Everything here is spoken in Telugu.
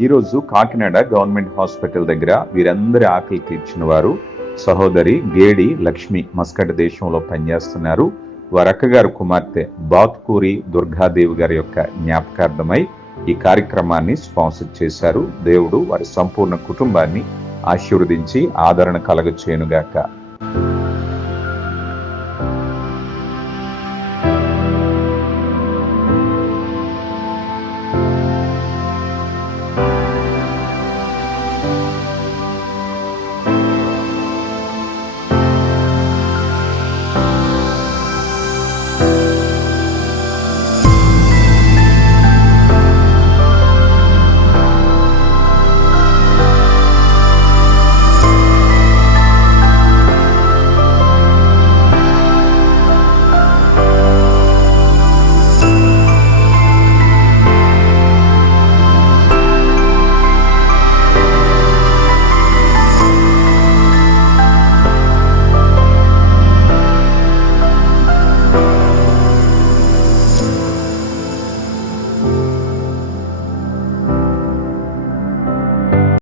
ఈరోజు కాకినాడ గవర్నమెంట్ హాస్పిటల్ దగ్గర వీరందరి ఆకలి తీర్చిన వారు సహోదరి గేడి లక్ష్మి మస్కట్ దేశంలో పనిచేస్తున్నారు. వారి అక్కగారు కుమార్తె బాత్కూరి దుర్గాదేవి గారి యొక్క జ్ఞాపకార్థమై ఈ కార్యక్రమాన్ని స్పాన్సర్ చేశారు. దేవుడు వారి సంపూర్ణ కుటుంబాన్ని ఆశీర్వదించి ఆదరణ కలగచేయునుగాక.